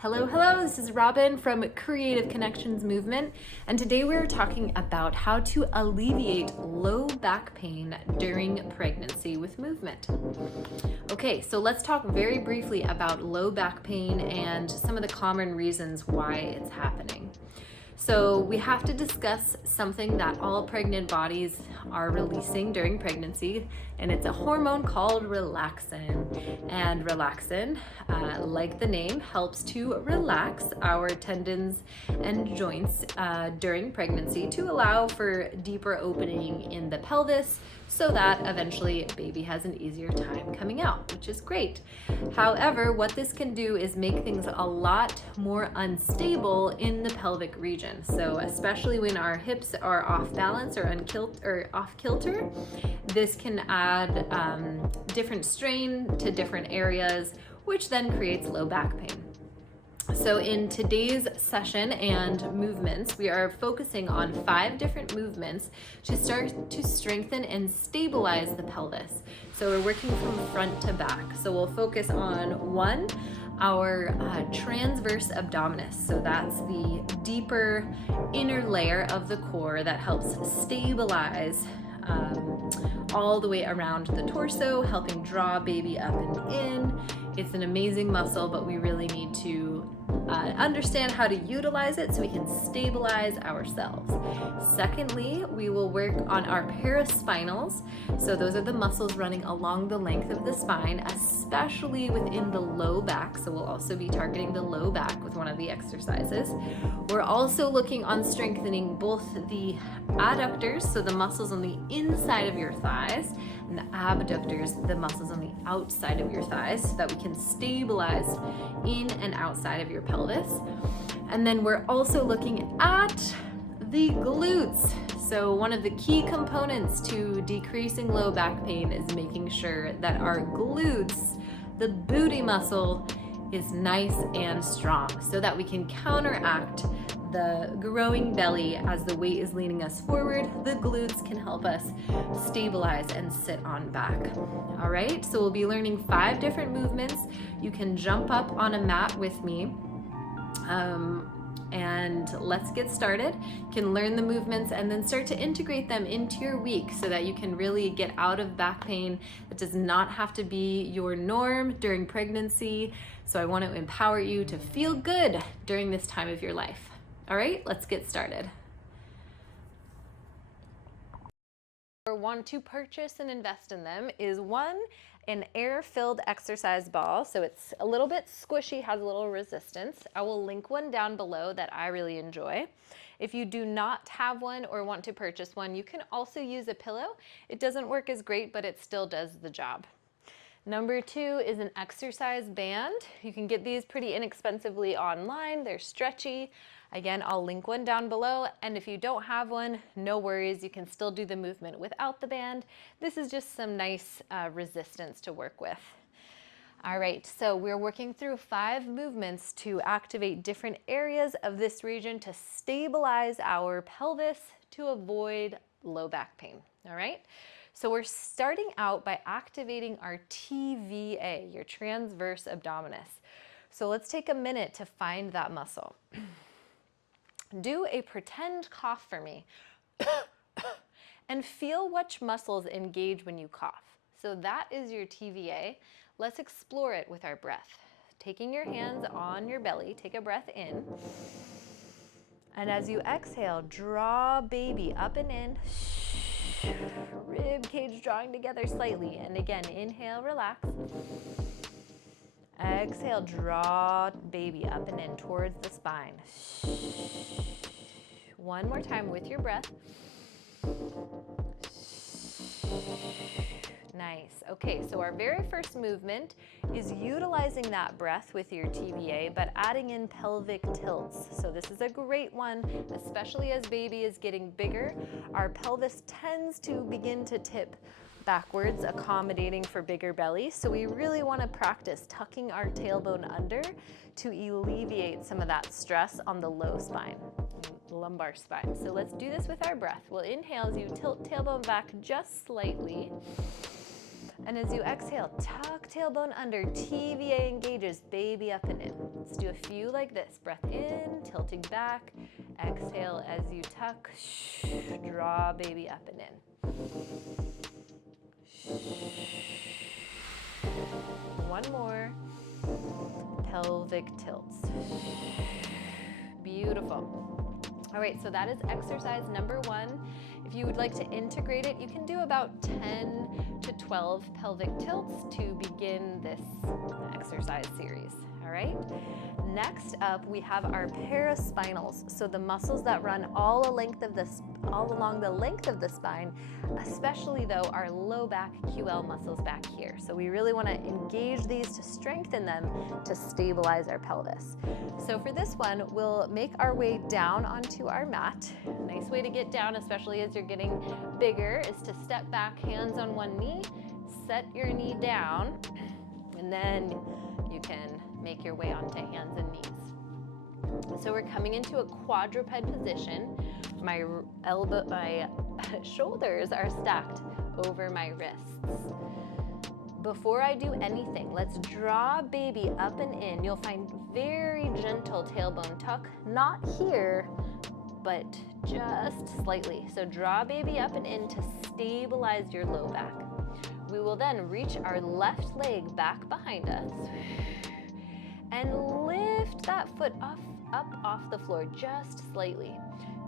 Hello, hello, this is Robin from Creative Connections Movement, and today we're talking about how to alleviate low back pain during pregnancy with movement. Okay, so let's talk very briefly about low back pain and some of the common reasons why it's happening. So we have to discuss something that all pregnant bodies are releasing during pregnancy, and it's a hormone called relaxin. And relaxin, like the name, helps to relax our tendons and joints during pregnancy to allow for deeper opening in the pelvis so that eventually baby has an easier time coming out, which is great. However, what this can do is make things a lot more unstable in the pelvic region. So especially when our hips are off balance or off kilter, this can add different strain to different areas, which then creates low back pain. So in today's session and movements, we are focusing on 5 different movements to start to strengthen and stabilize the pelvis. So we're working from front to back. So we'll focus on 1, our transverse abdominis. So that's the deeper inner layer of the core that helps stabilize all the way around the torso, helping draw baby up and in. It's an amazing muscle, but we really need to understand how to utilize it so we can stabilize ourselves. Secondly, we will work on our paraspinals. So those are the muscles running along the length of the spine, especially within the low back. So we'll also be targeting the low back with one of the exercises. We're also looking on strengthening both the adductors, so the muscles on the inside of your thighs, and the abductors, the muscles on the outside of your thighs, so that we can stabilize in and outside of your pelvis. And then we're also looking at the glutes. So one of the key components to decreasing low back pain is making sure that our glutes, the booty muscle, is nice and strong so that we can counteract the growing belly as the weight is leaning us forward. The glutes can help us stabilize and sit on back. All right, so we'll be learning 5 different movements. You can jump up on a mat with me. And let's get started. You can learn the movements and then start to integrate them into your week so that you can really get out of back pain. It does not have to be your norm during pregnancy. So I want to empower you to feel good during this time of your life. All right, let's get started. Or want to purchase and invest in them is 1, an air-filled exercise ball. So it's a little bit squishy, has a little resistance. I will link one down below that I really enjoy. If you do not have one or want to purchase one, you can also use a pillow. It doesn't work as great, but it still does the job. Number 2 is an exercise band. You can get these pretty inexpensively online. They're stretchy. Again, I'll link one down below, and if you don't have one, no worries, you can still do the movement without the band. This is just some nice resistance to work with. All right, so we're working through 5 movements to activate different areas of this region to stabilize our pelvis to avoid low back pain, all right? So we're starting out by activating our TVA, your transverse abdominis. So let's take a minute to find that muscle. Do a pretend cough for me and feel which muscles engage when you cough. So that is your TVA. Let's explore it with our breath. Taking your hands on your belly, take a breath in. And as you exhale, draw baby up and in. Rib cage drawing together slightly. And again, inhale, relax. Exhale, draw baby up and in towards the spine. One more time with your breath. Nice. Okay, so our very first movement is utilizing that breath with your TVA, but adding in pelvic tilts. So this is a great one, especially as baby is getting bigger. Our pelvis tends to begin to tip backwards, accommodating for bigger belly. So we really want to practice tucking our tailbone under to alleviate some of that stress on the low spine, lumbar spine. So let's do this with our breath. We'll inhale as you tilt tailbone back just slightly. And as you exhale, tuck tailbone under, TVA engages, baby up and in. Let's do a few like this. Breath in, tilting back. Exhale as you tuck, draw baby up and in. One more. Pelvic tilts. Beautiful. All right, so that is exercise number 1. If you would like to integrate it, you can do about 10 to 12 pelvic tilts to begin this exercise series. All right. Next up, we have our paraspinals. So the muscles that run all along the length of the spine, especially though our low back QL muscles back here. So we really want to engage these to strengthen them to stabilize our pelvis. So for this one, we'll make our way down onto our mat. Nice way to get down, especially as you're getting bigger, is to step back, hands on one knee, set your knee down, and then you can make your way onto hands and knees. So we're coming into a quadruped position. My shoulders are stacked over my wrists. Before I do anything, let's draw baby up and in. You'll find very gentle tailbone tuck, not here, but just slightly. So draw baby up and in to stabilize your low back. We will then reach our left leg back behind us and lift that foot up off the floor just slightly.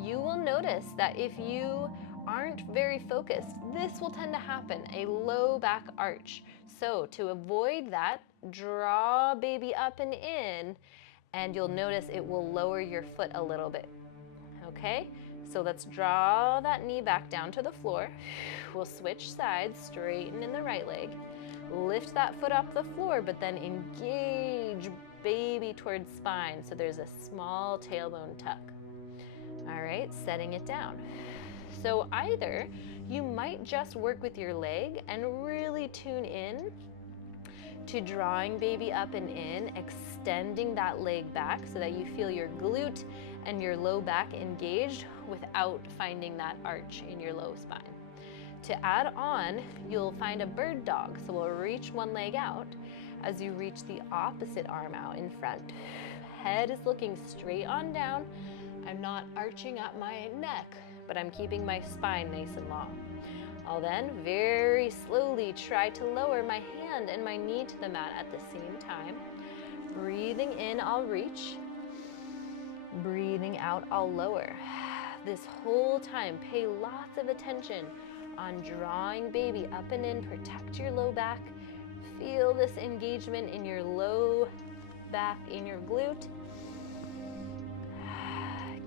You will notice that if you aren't very focused, this will tend to happen, a low back arch. So to avoid that, draw baby up and in, and you'll notice it will lower your foot a little bit. Okay, so let's draw that knee back down to the floor. We'll switch sides, straighten in the right leg, lift that foot up the floor, but then engage baby towards spine. So there's a small tailbone tuck. All right, setting it down. So either you might just work with your leg and really tune in to drawing baby up and in, extending that leg back so that you feel your glute and your low back engaged without finding that arch in your low spine. To add on, you'll find a bird dog. So we'll reach one leg out as you reach the opposite arm out in front. Head is looking straight on down. I'm not arching up my neck, but I'm keeping my spine nice and long. I'll then very slowly try to lower my hand and my knee to the mat at the same time. Breathing in, I'll reach. Breathing out, I'll lower. This whole time, pay lots of attention on drawing baby up and in. Protect your low back. Feel this engagement in your low back, in your glute.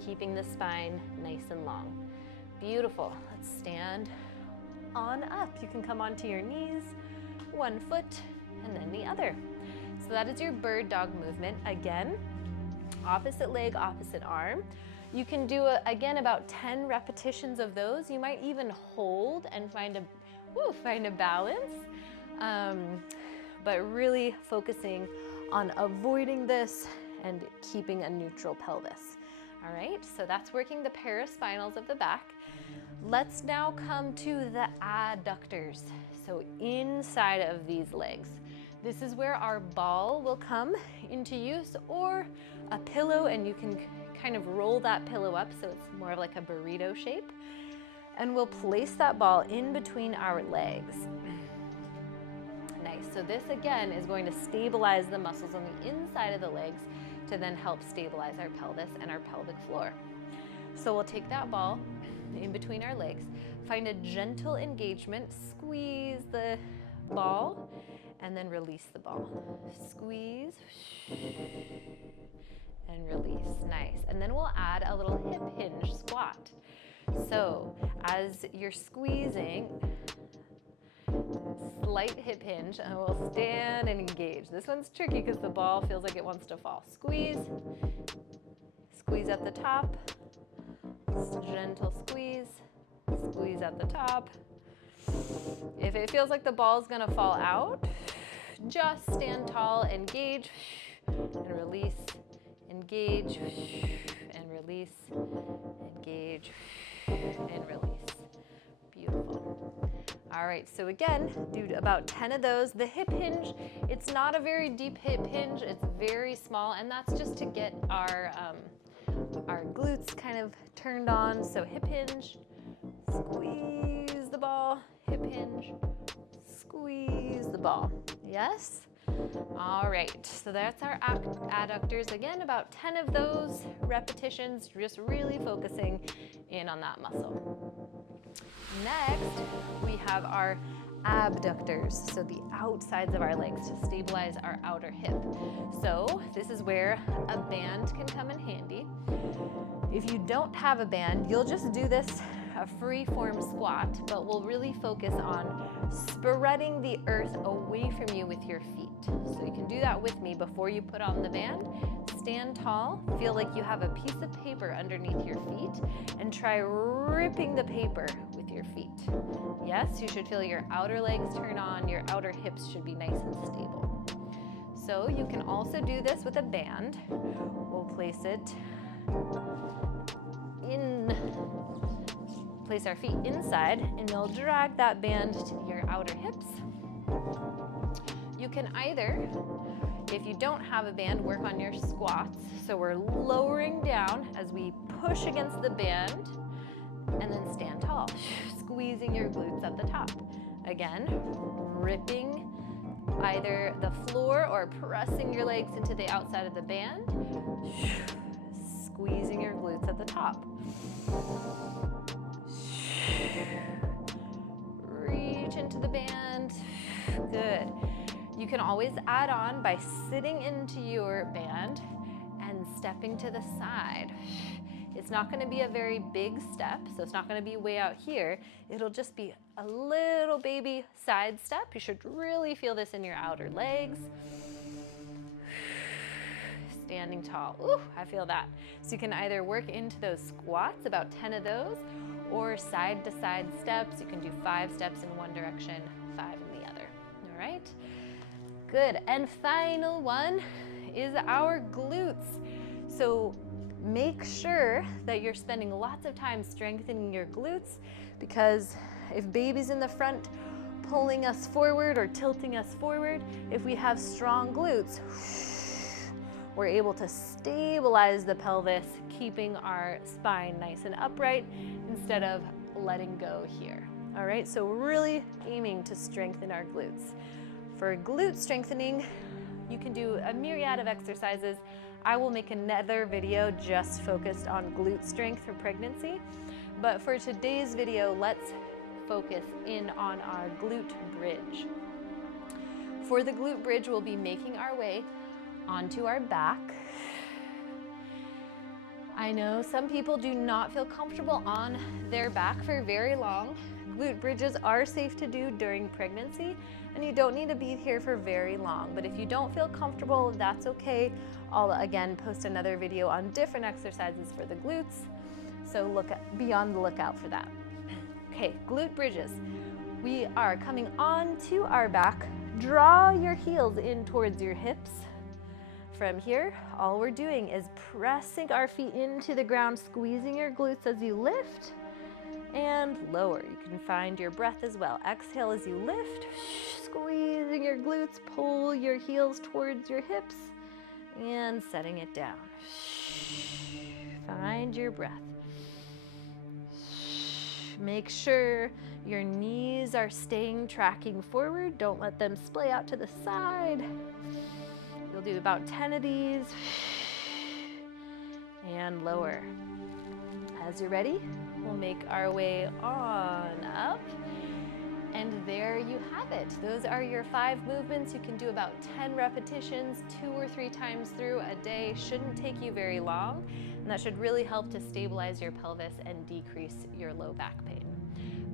Keeping the spine nice and long. Beautiful. Let's stand on up. You can come onto your knees, one foot, and then the other. So that is your bird dog movement. Again, opposite leg, opposite arm. You can do, again, about 10 repetitions of those. You might even hold and find a balance, but really focusing on avoiding this and keeping a neutral pelvis. All right, so that's working the paraspinals of the back. Let's now come to the adductors. So inside of these legs. This is where our ball will come into use, or a pillow, and you can kind of roll that pillow up so it's more of like a burrito shape. And we'll place that ball in between our legs. Nice, so this again is going to stabilize the muscles on the inside of the legs to then help stabilize our pelvis and our pelvic floor. So we'll take that ball in between our legs, find a gentle engagement, squeeze the ball, and then release the ball. Squeeze and release. Nice. And then we'll add a little hip hinge squat. So as you're squeezing, slight hip hinge, and we'll stand and engage. This one's tricky because the ball feels like it wants to fall. Squeeze, squeeze at the top, gentle squeeze, squeeze at the top. If it feels like the ball is gonna fall out, just stand tall, engage, and release, engage, and release, engage, and release. Beautiful. All right, so again, do about 10 of those. The hip hinge, it's not a very deep hip hinge, it's very small, and that's just to get our glutes kind of turned on. So hip hinge, squeeze the ball, hip hinge, squeeze the ball. Yes? All right, so that's our adductors. Again, about 10 of those repetitions, just really focusing in on that muscle. Next, we have our abductors, so the outsides of our legs to stabilize our outer hip. So this is where a band can come in handy. If you don't have a band, you'll just do this, a free form squat, but we'll really focus on spreading the earth away from you with your feet. So you can do that with me before you put on the band. Stand tall, feel like you have a piece of paper underneath your feet, and try ripping the paper with your feet. Yes, you should feel your outer legs turn on, your outer hips should be nice and stable. So you can also do this with a band. We'll place our feet inside, and you'll drag that band to your outer hips. You can either, if you don't have a band, work on your squats. So we're lowering down as we push against the band, and then stand tall, squeezing your glutes at the top. Again, ripping either the floor or pressing your legs into the outside of the band, squeezing your glutes at the top. Reach into the band. Good. You can always add on by sitting into your band and stepping to the side. It's not going to be a very big step, so it's not going to be way out here. It'll just be a little baby side step. You should really feel this in your outer legs. Standing tall. Ooh, I feel that. So you can either work into those squats, about 10 of those, or side to side steps. You can do 5 steps in one direction, 5 in the other. All right? Good. And final one is our glutes. So make sure that you're spending lots of time strengthening your glutes, because if baby's in the front pulling us forward or tilting us forward, if we have strong glutes, we're able to stabilize the pelvis, keeping our spine nice and upright instead of letting go here. All right, so really aiming to strengthen our glutes. For glute strengthening, you can do a myriad of exercises. I will make another video just focused on glute strength for pregnancy. But for today's video, let's focus in on our glute bridge. For the glute bridge, we'll be making our way onto our back. I know some people do not feel comfortable on their back for very long. Glute bridges are safe to do during pregnancy, and you don't need to be here for very long. But if you don't feel comfortable, that's okay. I'll again post another video on different exercises for the glutes, so be on the lookout for that. Okay, glute bridges. We are coming onto our back. Draw your heels in towards your hips. From here, all we're doing is pressing our feet into the ground, squeezing your glutes as you lift and lower. You can find your breath as well. Exhale as you lift, squeezing your glutes, pull your heels towards your hips and setting it down. Find your breath. Make sure your knees are tracking forward. Don't let them splay out to the side. We'll do about 10 of these and lower. As you're ready, we'll make our way on up, and there you have it. Those are your 5 movements. You can do about 10 repetitions 2 or 3 times through a day. Shouldn't take you very long, and that should really help to stabilize your pelvis and decrease your low back pain.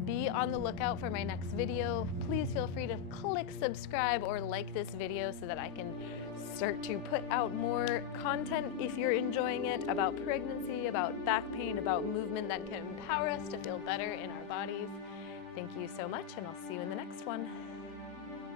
Be on the lookout for my next video. Please feel free to click subscribe or like this video so that I can start to put out more content if you're enjoying it, about pregnancy, about back pain, about movement that can empower us to feel better in our bodies. Thank you so much, and I'll see you in the next one.